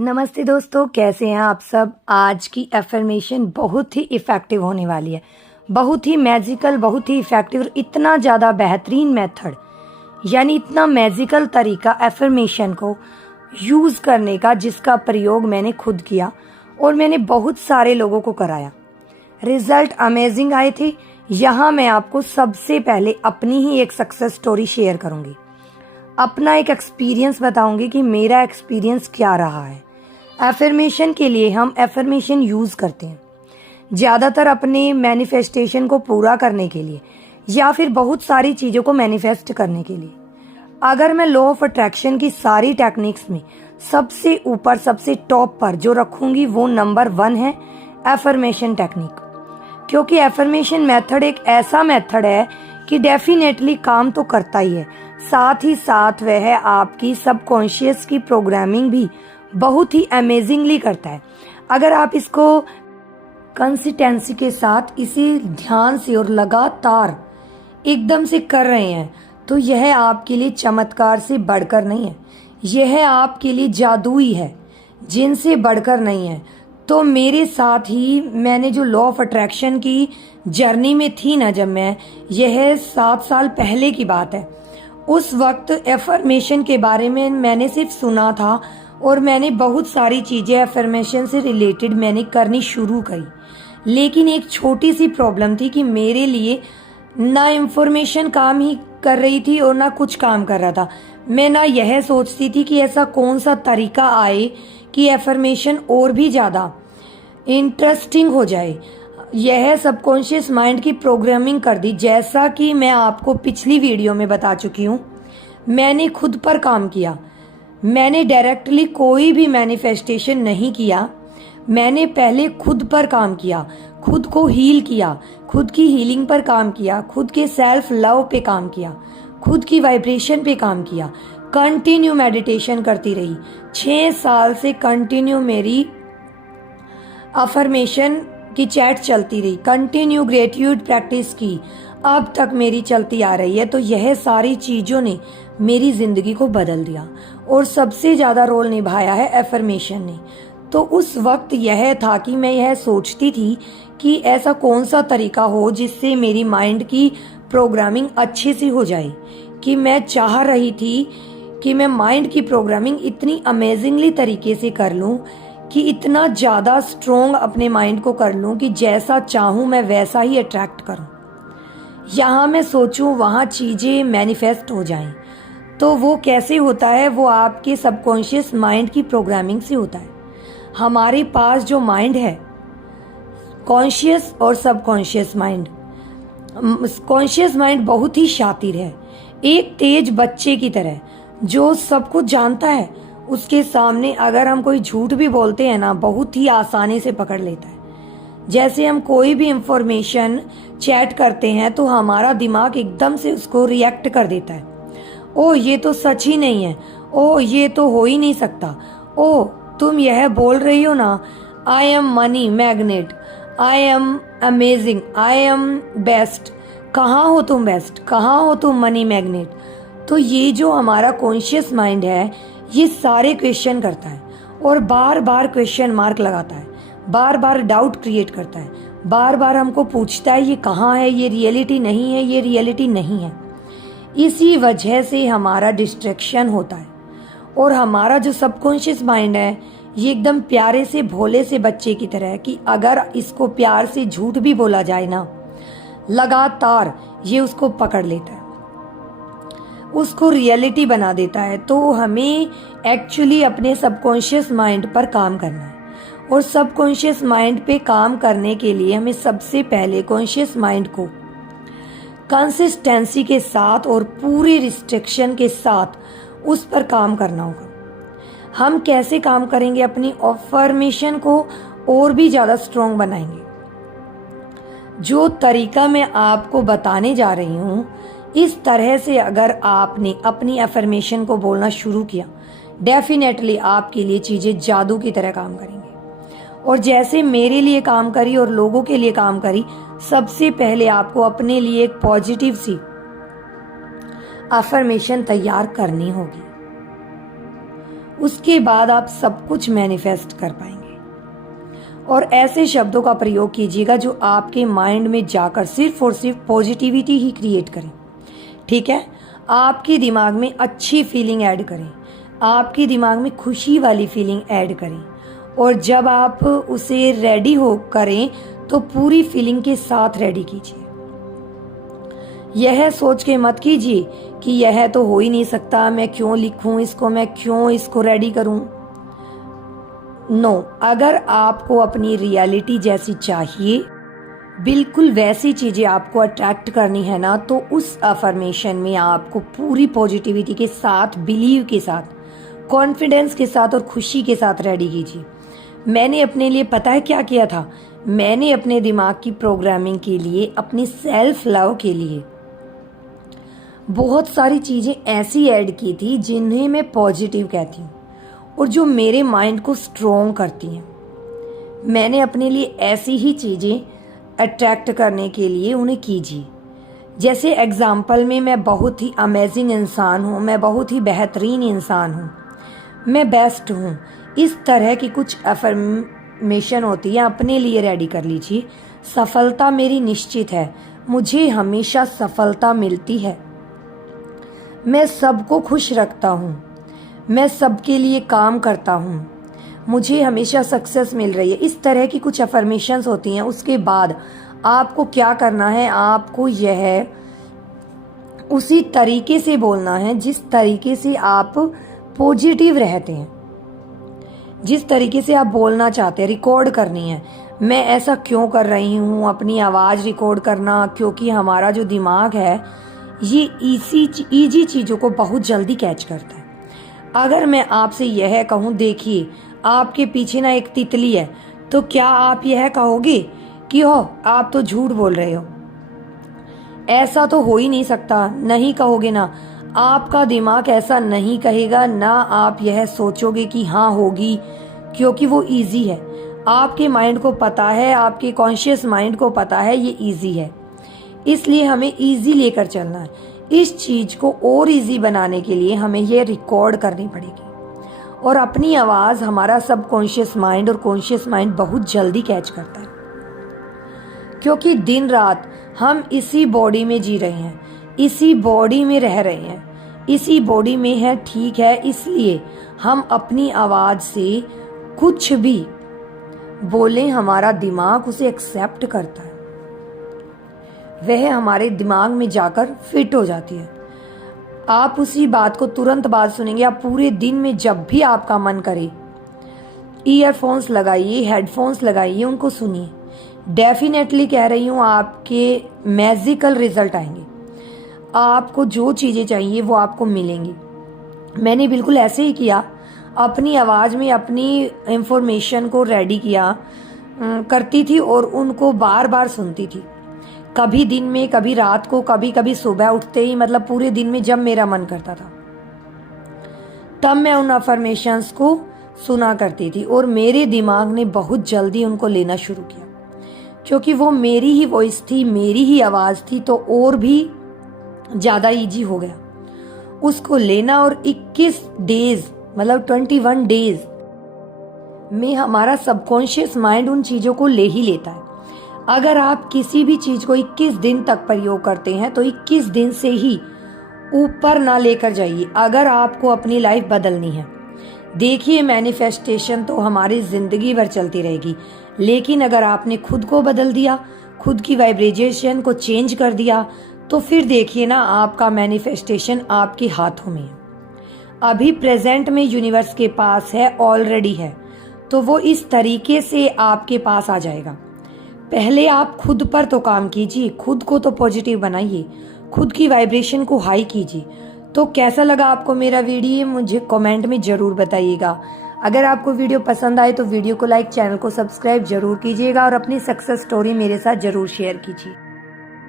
नमस्ते दोस्तों, कैसे हैं आप सब। आज की एफर्मेशन बहुत ही इफ़ेक्टिव होने वाली है, बहुत ही मैजिकल, बहुत ही इफ़ेक्टिव और इतना ज़्यादा बेहतरीन मेथड, यानी इतना मैजिकल तरीका एफर्मेशन को यूज़ करने का, जिसका प्रयोग मैंने खुद किया और मैंने बहुत सारे लोगों को कराया। रिजल्ट अमेजिंग आए थे। यहाँ मैं आपको सबसे पहले अपनी ही एक सक्सेस स्टोरी शेयर करूँगी, अपना एक एक्सपीरियंस बताऊंगी कि मेरा एक्सपीरियंस क्या रहा है। एफर्मेशन के लिए हम एफर्मेशन यूज़ करते हैं ज़्यादातर अपने मैनिफेस्टेशन को पूरा करने के लिए या फिर बहुत सारी चीज़ों को मैनिफेस्ट करने के लिए। अगर मैं लॉ ऑफ अट्रैक्शन की सारी टेक्निक्स में सबसे ऊपर, सबसे टॉप पर जो रखूंगी वो नंबर 1 है एफर्मेशन टेक्निक। क्योंकि एफर्मेशन मेथड एक ऐसा मेथड है कि डेफिनेटली काम तो करता ही है, साथ ही साथ वह आपकी सबकॉन्शियस की प्रोग्रामिंग भी बहुत ही अमेजिंगली करता है। अगर आप इसको कंसिस्टेंसी के साथ, इसी ध्यान से और लगातार एकदम से कर रहे हैं तो यह आपके लिए चमत्कार से बढ़कर नहीं है, यह आपके लिए जादुई है, जिनसे बढ़कर नहीं है। तो मेरे साथ ही मैंने जो लॉ ऑफ अट्रैक्शन की जर्नी में थी ना, जब मैं, यह 7 साल पहले की बात है, उस वक्त एफर्मेशन के बारे में मैंने सिर्फ सुना था और मैंने बहुत सारी चीज़ें एफर्मेशन से रिलेटेड मैंने करनी शुरू करी। लेकिन एक छोटी सी प्रॉब्लम थी कि मेरे लिए ना इंफॉर्मेशन काम ही कर रही थी और ना कुछ काम कर रहा था। मैं ना यह सोचती थी कि ऐसा कौन सा तरीका आए कि एफर्मेशन और भी ज़्यादा इंटरेस्टिंग हो जाए। यह सबकॉन्शियस माइंड की प्रोग्रामिंग कर दी। जैसा कि मैं आपको पिछली वीडियो में बता चुकी हूँ, मैंने खुद पर काम किया। मैंने डायरेक्टली कोई भी मैनिफेस्टेशन नहीं किया, मैंने पहले खुद पर काम किया, खुद को हील किया, खुद की हीलिंग पर काम किया, खुद के सेल्फ लव पे काम किया, खुद की वाइब्रेशन पे काम किया, कंटिन्यू मेडिटेशन करती रही। 6 साल से कंटिन्यू मेरी अफर्मेशन की चैट चलती रही, कंटिन्यू ग्रेटिट्यूड प्रैक्टिस की, अब तक मेरी चलती आ रही है। तो यह सारी चीज़ों ने मेरी ज़िंदगी को बदल दिया और सबसे ज़्यादा रोल निभाया है एफर्मेशन ने। तो उस वक्त यह था कि मैं यह सोचती थी कि ऐसा कौन सा तरीका हो जिससे मेरी माइंड की प्रोग्रामिंग अच्छी सी हो जाए, कि मैं चाह रही थी कि मैं माइंड की प्रोग्रामिंग इतनी अमेजिंगली तरीके से कर लूँ, कि इतना ज़्यादा स्ट्रोंग अपने माइंड को कर लूँ कि जैसा चाहूँ मैं वैसा ही अट्रैक्ट करूँ। यहाँ मैं सोचूं वहाँ चीज़ें मैनिफेस्ट हो जाएं। तो वो कैसे होता है? वो आपके सबकॉन्शियस माइंड की प्रोग्रामिंग से होता है। हमारे पास जो माइंड है, कॉन्शियस और सबकॉन्शियस माइंड, कॉन्शियस माइंड बहुत ही शातिर है, एक तेज बच्चे की तरह जो सब कुछ जानता है। उसके सामने अगर हम कोई झूठ भी बोलते हैं ना, बहुत ही आसानी से पकड़ लेता है। जैसे हम कोई भी इंफॉर्मेशन चैट करते हैं तो हमारा दिमाग एकदम से उसको रिएक्ट कर देता है। ओ ये तो सच ही नहीं है, ओ ये तो हो ही नहीं सकता, ओ तुम यह बोल रही हो ना, I am money magnet, I am amazing, I am best, कहाँ हो तुम बेस्ट, कहाँ हो तुम मनी मैग्नेट। तो ये जो हमारा कॉन्शियस माइंड है, ये सारे क्वेश्चन करता है और बार बार क्वेश्चन मार्क लगाता है, बार बार डाउट क्रिएट करता है, बार बार हमको पूछता है ये कहाँ है, ये रियलिटी नहीं है, ये रियलिटी नहीं है। इसी वजह से हमारा डिस्ट्रैक्शन होता है। और हमारा जो सबकॉन्शियस माइंड है, ये एकदम प्यारे से भोले से बच्चे की तरह है कि अगर इसको प्यार से झूठ भी बोला जाए ना, लगातार ये उसको पकड़ लेता है, उसको रियलिटी बना देता है। तो हमें एक्चुअली अपने सबकॉन्शियस माइंड पर काम करना है। और सबकॉन्शियस माइंड पे काम करने के लिए हमें सबसे पहले कॉन्शियस माइंड को कंसिस्टेंसी के साथ और पूरी रिस्ट्रिक्शन के साथ उस पर काम करना होगा। हम कैसे काम करेंगे? अपनी अफर्मेशन को और भी ज़्यादा स्ट्रॉन्ग बनाएंगे। जो तरीका मैं आपको बताने जा रही हूँ, इस तरह से अगर आपने अपनी अफर्मेशन को बोलना शुरू किया, डेफिनेटली आपके लिए चीज़ें जादू की तरह काम करेंगी। और जैसे मेरे लिए काम करी और लोगों के लिए काम करी, सबसे पहले आपको अपने लिए एक पॉजिटिव सी अफर्मेशन तैयार करनी होगी। उसके बाद आप सब कुछ मैनिफेस्ट कर पाएंगे। और ऐसे शब्दों का प्रयोग कीजिएगा जो आपके माइंड में जाकर सिर्फ और सिर्फ पॉजिटिविटी ही क्रिएट करें। ठीक है, आपके दिमाग में अच्छी फीलिंग ऐड करें, आपके दिमाग में खुशी वाली फीलिंग ऐड करें, और जब आप उसे रेडी हो करें तो पूरी फीलिंग के साथ रेडी कीजिए। यह सोच के मत कीजिए कि यह तो हो ही नहीं सकता, मैं क्यों लिखूं इसको, मैं क्यों इसको रेडी करूं। नो, अगर आपको अपनी रियलिटी जैसी चाहिए, बिल्कुल वैसी चीजें आपको अट्रैक्ट करनी है ना, तो उस अफर्मेशन में आपको पूरी पॉजिटिविटी के साथ, बिलीव के साथ, कॉन्फिडेंस के साथ और खुशी के साथ रेडी कीजिए। मैंने अपने लिए पता है क्या किया था, मैंने अपने दिमाग की प्रोग्रामिंग के लिए, अपनी सेल्फ लव के लिए बहुत सारी चीजें ऐसी ऐड की थी जिन्हें मैं पॉजिटिव कहती हूँ और जो मेरे माइंड को स्ट्रॉन्ग करती हैं। मैंने अपने लिए ऐसी ही चीजें अट्रैक्ट करने के लिए उन्हें कीजिए। जैसे एग्जाम्पल में, मैं बहुत ही अमेजिंग इंसान हूँ, मैं बहुत ही बेहतरीन इंसान हूँ, मैं बेस्ट हूँ, इस तरह की कुछ अफर्मेशन होती है, अपने लिए रेडी कर लीजिए। सफलता मेरी निश्चित है, मुझे हमेशा सफलता मिलती है, मैं सबको खुश रखता हूँ, मैं सबके लिए काम करता हूँ, मुझे हमेशा सक्सेस मिल रही है। इस तरह की कुछ अफर्मेशंस होती हैं। उसके बाद आपको क्या करना है, आपको यह उसी तरीके से बोलना है जिस तरीके से आप पॉजिटिव रहते हैं, जिस तरीके से आप बोलना चाहते हैं। रिकॉर्ड करनी है। मैं ऐसा क्यों कर रही हूँ, अपनी आवाज़ रिकॉर्ड करना, क्योंकि हमारा जो दिमाग है ये इजी चीज़ों को बहुत जल्दी कैच करता है। अगर मैं आपसे यह कहूँ, देखिए आपके पीछे ना एक तितली है, तो क्या आप यह कहोगे कि हो आप तो झूठ बोल रहे हो, ऐसा तो हो ही नहीं सकता, नहीं कहोगे ना। आपका दिमाग ऐसा नहीं कहेगा, ना आप यह सोचोगे कि हाँ होगी, क्योंकि वो इजी है। आपके माइंड को पता है, आपके कॉन्शियस माइंड को पता है ये इजी है, इसलिए हमें इजी लेकर चलना है। इस चीज को और इजी बनाने के लिए हमें ये रिकॉर्ड करनी पड़ेगी, और अपनी आवाज हमारा सब कॉन्शियस माइंड और कॉन्शियस माइंड बहुत जल्दी कैच करता है, क्योंकि दिन रात हम इसी बॉडी में जी रहे हैं, इसी बॉडी में रह रहे हैं, इसी बॉडी में है। ठीक है, इसलिए हम अपनी आवाज से कुछ भी बोले, हमारा दिमाग उसे एक्सेप्ट करता है, वह हमारे दिमाग में जाकर फिट हो जाती है। आप उसी बात को तुरंत बाद सुनेंगे। आप पूरे दिन में जब भी आपका मन करे, ईयरफोन्स लगाइए, हेडफोन्स लगाइए, उनको सुनिए। डेफिनेटली कह रही हूँ, आपके मैजिकल रिजल्ट आएंगे। आपको जो चीज़ें चाहिए वो आपको मिलेंगी। मैंने बिल्कुल ऐसे ही किया, अपनी आवाज़ में अपनी इंफॉर्मेशन को रेडी किया करती थी और उनको बार बार सुनती थी, कभी दिन में, कभी रात को, कभी कभी सुबह उठते ही, मतलब पूरे दिन में जब मेरा मन करता था तब मैं उन अफर्मेशंस को सुना करती थी, और मेरे दिमाग ने बहुत जल्दी उनको लेना शुरू किया, क्योंकि वो मेरी ही वॉइस थी, मेरी ही आवाज़ थी, तो और भी ज़्यादा इजी हो गया उसको लेना। और 21 डेज, मतलब 21 डेज में हमारा सबकॉन्शियस माइंड उन चीज़ों को ले ही लेता है। अगर आप किसी भी चीज़ को 21 दिन तक प्रयोग करते हैं तो 21 दिन से ही ऊपर ना लेकर जाइए, अगर आपको अपनी लाइफ बदलनी है। देखिए, मैनिफेस्टेशन तो हमारी ज़िंदगी भर चलती रहेगी, लेकिन अगर आपने खुद को बदल दिया, खुद की वाइब्रेशन को चेंज कर दिया, तो फिर देखिए ना, आपका मैनिफेस्टेशन आपके हाथों में है। अभी प्रेजेंट में यूनिवर्स के पास है, ऑलरेडी है, तो वो इस तरीके से आपके पास आ जाएगा। पहले आप खुद पर तो काम कीजिए, खुद को तो पॉजिटिव बनाइए, खुद की वाइब्रेशन को हाई कीजिए। तो कैसा लगा आपको मेरा वीडियो, मुझे कमेंट में ज़रूर बताइएगा। अगर आपको वीडियो पसंद आए तो वीडियो को लाइक, चैनल को सब्सक्राइब जरूर कीजिएगा और अपनी सक्सेस स्टोरी मेरे साथ ज़रूर शेयर कीजिए।